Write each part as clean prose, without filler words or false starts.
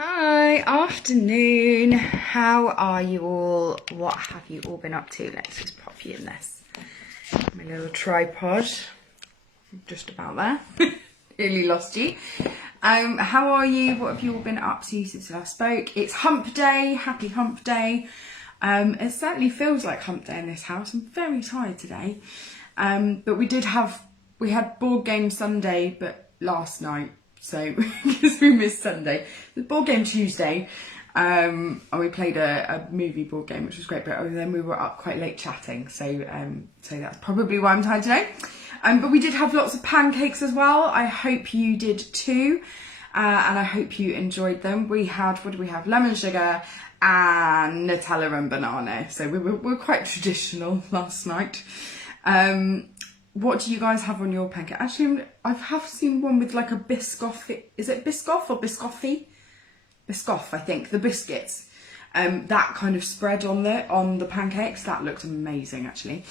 Hi, afternoon. How are you all? What have you all been up to? Let's just pop you in this. My little tripod. Just about there. Nearly lost you. How are you? What have you all been up to since I spoke? It's hump day. Happy hump day. It certainly feels like hump day in this house. I'm very tired today. But we had board game Sunday, but last night. So, because we missed Sunday. The board game Tuesday, and we played a movie board game, which was great, but then we were up quite late chatting, so that's probably why I'm tired today. But we did have lots of pancakes as well. I hope you did too, and I hope you enjoyed them. We had, what did we have? Lemon sugar and Nutella and banana, so we were quite traditional last night. What do you guys have on your pancake? Actually, I have seen one with like a Biscoff. Is it Biscoff or Biscoffy? Biscoff, I think. The biscuits. That kind of spread on the pancakes. That looked amazing, actually.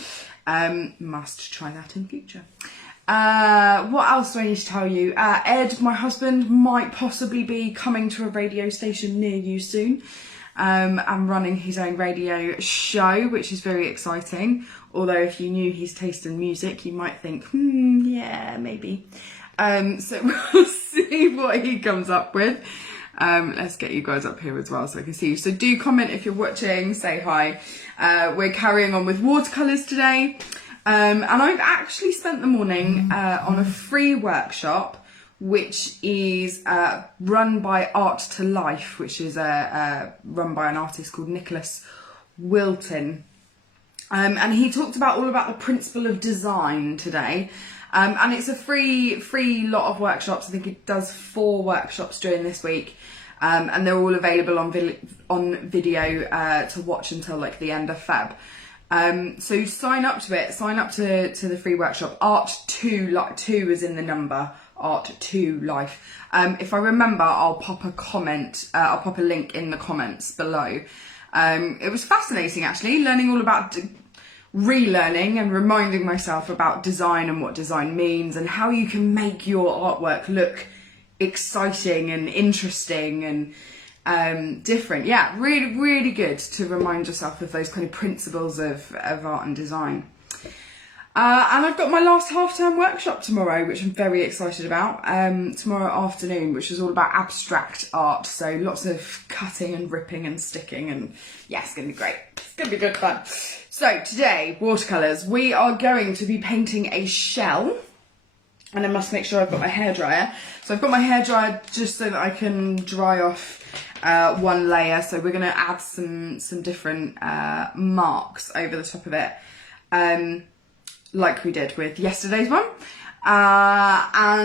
Must try that in future. What else do I need to tell you? Ed, my husband, might possibly be coming to a radio station near you soon. And running his own radio show, which is very exciting. Although if you knew his taste in music, you might think, yeah, maybe. So we'll see what he comes up with. Let's get you guys up here as well so I can see you. So do comment if you're watching, say hi. We're carrying on with watercolours today. And I've actually spent the morning on a free workshop, which is run by Art to Life, which is run by an artist called Nicholas Wilton. And he talked all about the principle of design today. And it's a free lot of workshops. I think it does 4 workshops during this week. And they're all available on video to watch until like the end of Feb. So sign up to it. Sign up to the free workshop. Art 2, like 2 is in the number. Art to Life. If I remember, I'll pop a link in the comments below. It was fascinating, actually, learning all about relearning and reminding myself about design and what design means and how you can make your artwork look exciting and interesting and different. Yeah, really, really good to remind yourself of those kind of principles of art and design. And I've got my last half-term workshop tomorrow, which I'm very excited about, tomorrow afternoon, which is all about abstract art. So lots of cutting and ripping and sticking, and yeah, it's going to be great. It's going to be good fun. So today, watercolours. We are going to be painting a shell, and I must make sure I've got my hairdryer. So I've got my hairdryer just so that I can dry off one layer. So we're going to add some different marks over the top of it. Like we did with yesterday's one. And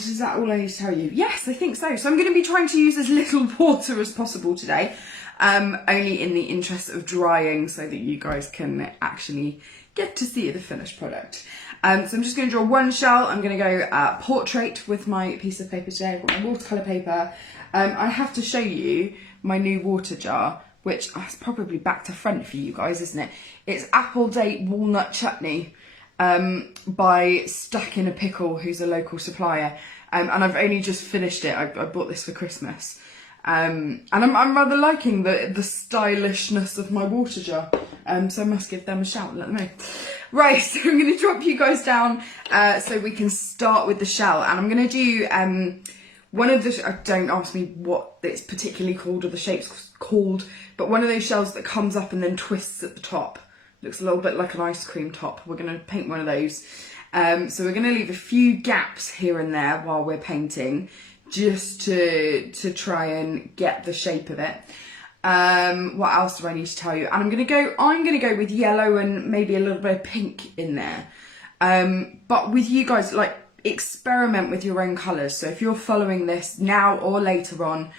is that all I need to tell you? Yes, I think so. So I'm going to be trying to use as little water as possible today, only in the interest of drying so that you guys can actually get to see the finished product. So I'm just going to draw one shell. I'm going to go portrait with my piece of paper today. I've got my watercolour paper. I have to show you my new water jar, which is probably back to front for you guys, isn't it? It's apple date walnut chutney by Stuck in a Pickle, who's a local supplier. And I've only just finished it. I bought this for Christmas. And I'm rather liking the stylishness of my water jar. So I must give them a shout and let them know. Right, so I'm going to drop you guys down so we can start with the shell. And I'm going to do one of the, don't ask me what it's particularly called or the shape's called, but one of those shells that comes up and then twists at the top. Looks a little bit like an ice cream top. We're going to paint one of those. So we're going to leave a few gaps here and there while we're painting, just to try and get the shape of it. What else do I need to tell you? And I'm going to go with yellow and maybe a little bit of pink in there. But with you guys, like, experiment with your own colours. So if you're following this now or later on,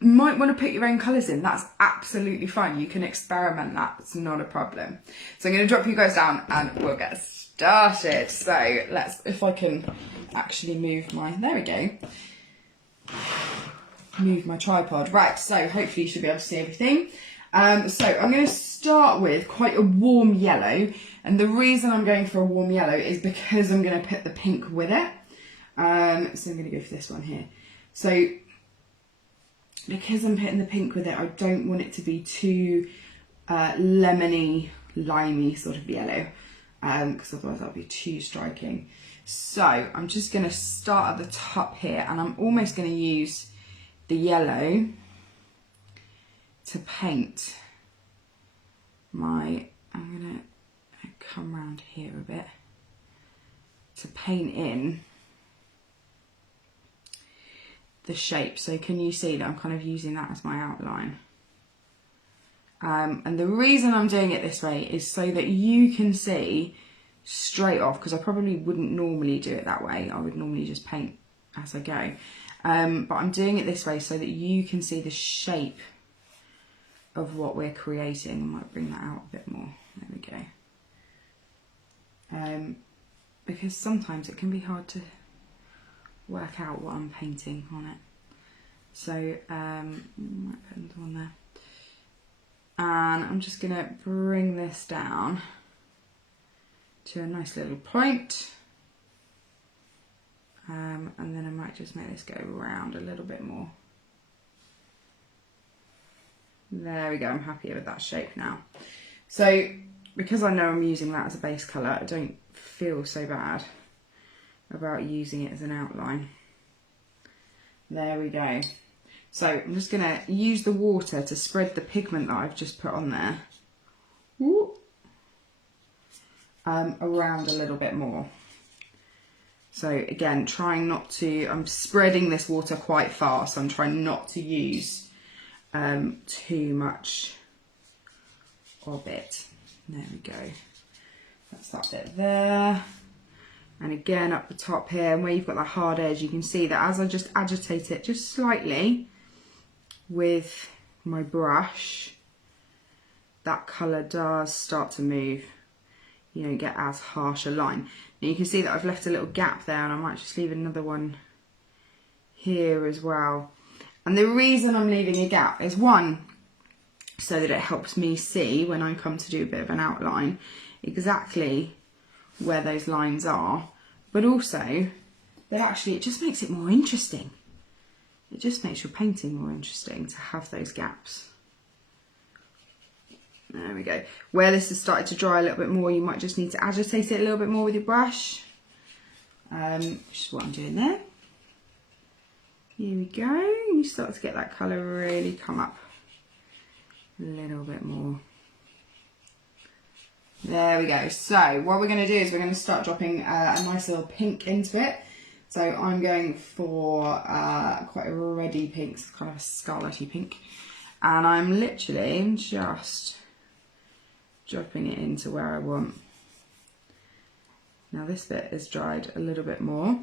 you might want to put your own colours in. That's absolutely fine. You can experiment that. It's not a problem. So I'm going to drop you guys down and we'll get started. So if I can actually move there we go. Move my tripod. Right, so hopefully you should be able to see everything. So I'm going to start with quite a warm yellow. And the reason I'm going for a warm yellow is because I'm going to put the pink with it. So I'm going to go for this one here. So because I'm putting the pink with it, I don't want it to be too lemony, limey sort of yellow, because otherwise that'll be too striking. So I'm just going to start at the top here, and I'm almost going to use the yellow to paint my, I'm going to come around here a bit to paint in the shape. So can you see that I'm kind of using that as my outline? And the reason I'm doing it this way is so that you can see straight off, because I probably wouldn't normally do it that way. I would normally just paint as I go. But I'm doing it this way so that you can see the shape of what we're creating. I might bring that out a bit more. There we go. Because sometimes it can be hard to work out what I'm painting on it. So I might put another one there. And I'm just going to bring this down to a nice little point. And then I might just make this go round a little bit more. There we go, I'm happy with that shape now. So because I know I'm using that as a base colour, I don't feel so bad about using it as an outline. There we go. So I'm just going to use the water to spread the pigment that I've just put on there around a little bit more. So again, trying not to, I'm spreading this water quite fast, so I'm trying not to use too much of it. There we go. That's that bit there. And again up the top here, and where you've got that hard edge, you can see that as I just agitate it just slightly with my brush, that colour does start to move. You don't get as harsh a line. Now you can see that I've left a little gap there, and I might just leave another one here as well. And the reason I'm leaving a gap is, one, so that it helps me see when I come to do a bit of an outline exactly where those lines are, but also that actually it just makes it more interesting. It just makes your painting more interesting to have those gaps. There we go. Where this has started to dry a little bit more, you might just need to agitate it a little bit more with your brush, which is what I'm doing there. Here we go. You start to get that colour really come up a little bit more. There we go. So what we're going to do is we're going to start dropping a nice little pink into it. So I'm going for quite a reddy pink, kind of a scarlety pink. And I'm literally just dropping it into where I want. Now this bit is dried a little bit more,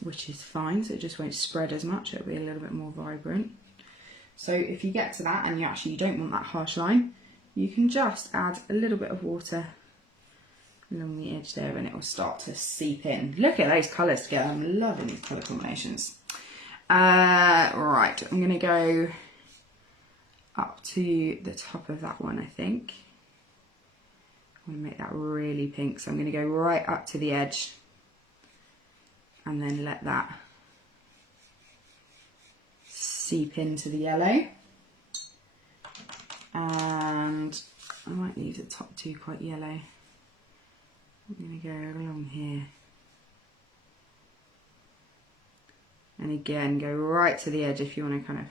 which is fine, so it just won't spread as much, it'll be a little bit more vibrant. So if you get to that and you don't want that harsh line, you can just add a little bit of water along the edge there and it will start to seep in. Look at those colours together, I'm loving these colour combinations. Right, I'm going to go up to the top of that one, I think. I want to make that really pink, so I'm going to go right up to the edge and then let that seep into the yellow. And I might leave the top two quite yellow. I'm going to go along here. And again, go right to the edge if you want to kind of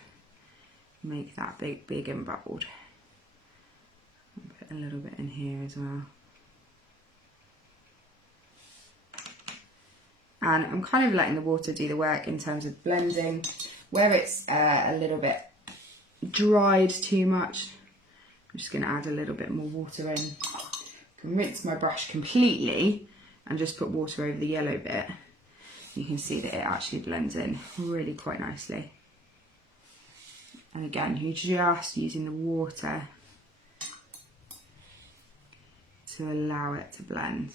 make that big and bubbled. I'll put a little bit in here as well. And I'm kind of letting the water do the work in terms of blending. Where it's a little bit dried too much, I'm just going to add a little bit more water in. I can rinse my brush completely and just put water over the yellow bit. You can see that it actually blends in really quite nicely. And again, you're just using the water to allow it to blend.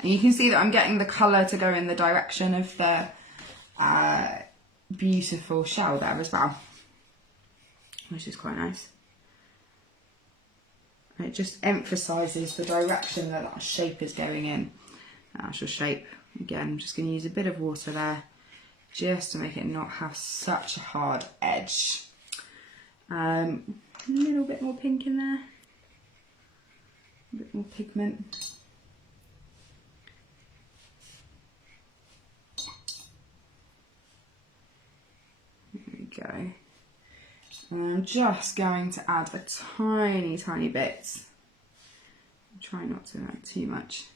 And you can see that I'm getting the colour to go in the direction of the beautiful shell there as well, which is quite nice. And it just emphasises the direction that that shape is going in. The actual shape. Again, I'm just going to use a bit of water there just to make it not have such a hard edge. A little bit more pink in there, a bit more pigment. There we go. And I'm just going to add a tiny bit. Try not to add too much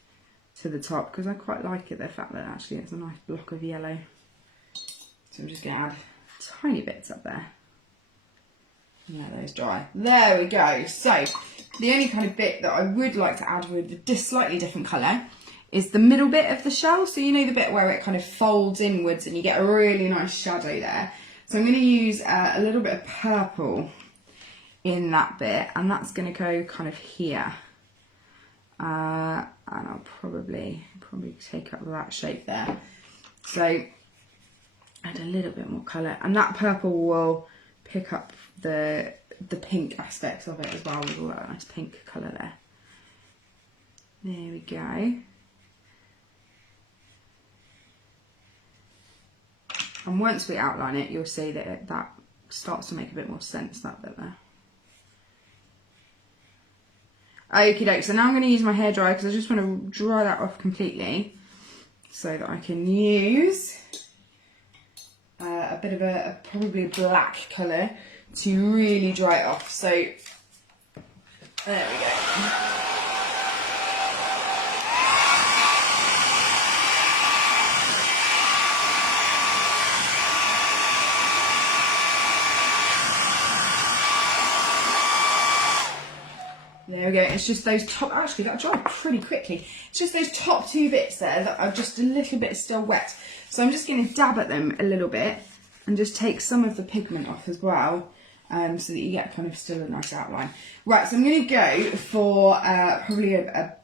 to the top because I quite like it, the fact that actually it's a nice block of yellow. So I'm just going to add tiny bits up there. And let those dry. There we go. So the only kind of bit that I would like to add with a slightly different colour is the middle bit of the shell. So you know the bit where it kind of folds inwards and you get a really nice shadow there. So I'm going to use a little bit of purple in that bit, and that's going to go kind of here. And I'll probably take up that shape there. So add a little bit more colour, and that purple will pick up the pink aspects of it as well, with all that nice pink colour there. There we go. And once we outline it, you'll see that that starts to make a bit more sense, that bit there. Okie doke, so now I'm going to use my hairdryer because I just want to dry that off completely so that I can use a bit of probably a black colour to really dry it off. So there we go. There we go, it's just those top, actually that dried pretty quickly. It's just those top two bits there that are just a little bit still wet. So I'm just going to dab at them a little bit and just take some of the pigment off as well, so that you get kind of still a nice outline. Right, so I'm going to go for probably a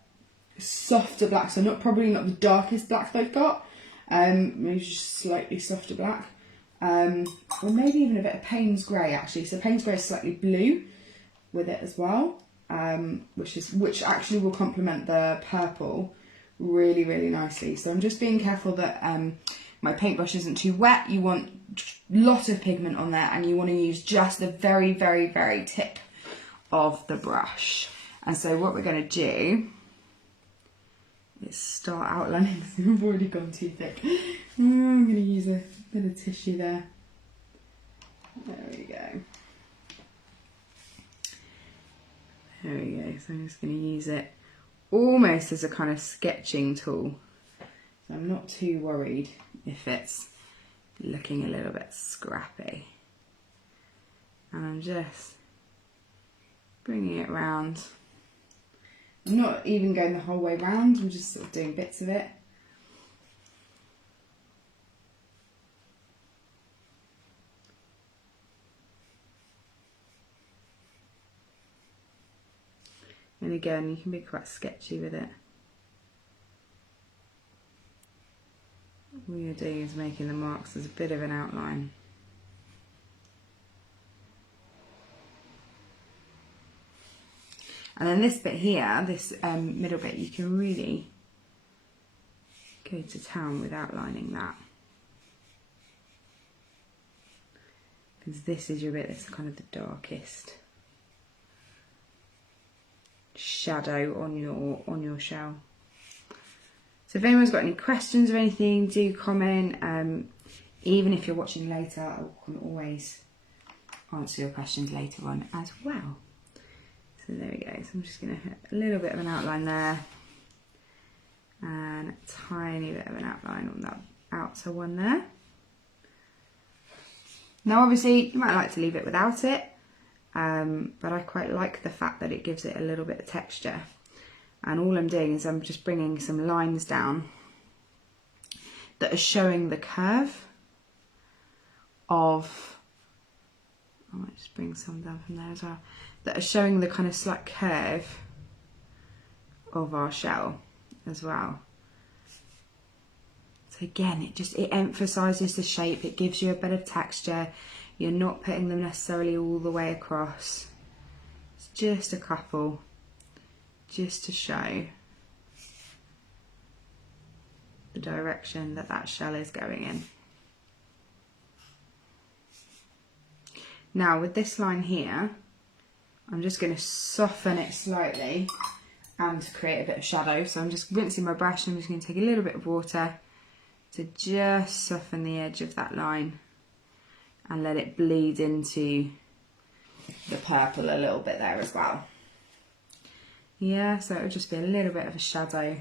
softer black, so probably not the darkest black they've got, maybe just slightly softer black, or maybe even a bit of Payne's Grey actually. So Payne's Grey is slightly blue with it as well. Which actually will complement the purple really, really nicely. So I'm just being careful that my paintbrush isn't too wet. You want a lot of pigment on there, and you want to use just the very, very, very tip of the brush. And so what we're going to do is start outlining. I've already gone too thick. I'm going to use a bit of tissue there. There we go. There we go, so I'm just going to use it almost as a kind of sketching tool. So I'm not too worried if it's looking a little bit scrappy. And I'm just bringing it round. I'm not even going the whole way round, I'm just sort of doing bits of it. And again, you can be quite sketchy with it. All you're doing is making the marks as a bit of an outline. And then this bit here, this middle bit, you can really go to town with outlining that. Because this is your bit that's kind of the darkest shadow on your shell. So if anyone's got any questions or anything, do comment. Even if you're watching later, I can always answer your questions later on as well. So there we go. So I'm just going to hit a little bit of an outline there, and a tiny bit of an outline on that outer one there. Now obviously you might like to leave it without it, but I quite like the fact that it gives it a little bit of texture. And all I'm doing is I'm just bringing some lines down that are showing the curve of, I might just bring some down from there as well, that are showing the kind of slight curve of our shell as well. So again, it emphasises the shape, it gives you a bit of texture. You're not putting them necessarily all the way across. It's just a couple, just to show the direction that that shell is going in. Now with this line here, I'm just going to soften it slightly and create a bit of shadow. So I'm just rinsing my brush and I'm just going to take a little bit of water to just soften the edge of that line and let it bleed into the purple a little bit there as well. Yeah, so it'll just be a little bit of a shadow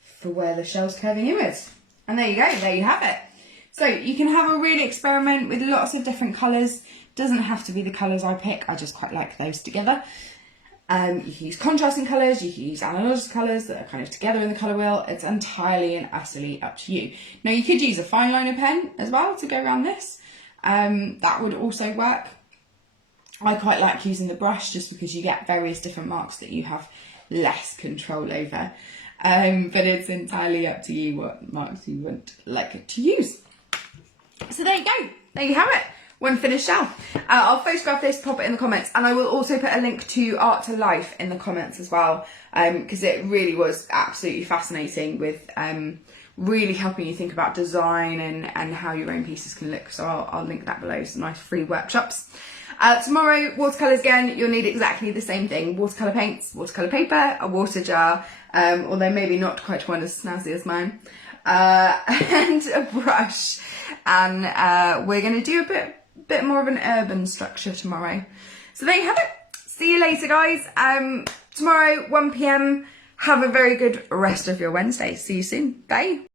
for where the shell's curving inwards. And there you go, there you have it. So you can have a really experiment with lots of different colours. Doesn't have to be the colours I pick, I just quite like those together. You can use contrasting colours, you can use analogous colours that are kind of together in the colour wheel. It's entirely and utterly up to you. Now you could use a fine liner pen as well to go around this. That would also work. I quite like using the brush just because you get various different marks that you have less control over. But it's entirely up to you what marks you would like to use. So there you go, there you have it. One finished shell. I'll photograph this, pop it in the comments, and I will also put a link to Art to Life in the comments as well, because it really was absolutely fascinating with really helping you think about design and how your own pieces can look. So I'll link that below, some nice free workshops. Tomorrow, watercolours again. You'll need exactly the same thing: watercolour paints, watercolour paper, a water jar, although maybe not quite one as snazzy as mine, and a brush. And we're going to do a bit more of an urban structure tomorrow. So there you have it. See you later, guys. Tomorrow, 1 PM. Have a very good rest of your Wednesday. See you soon. Bye.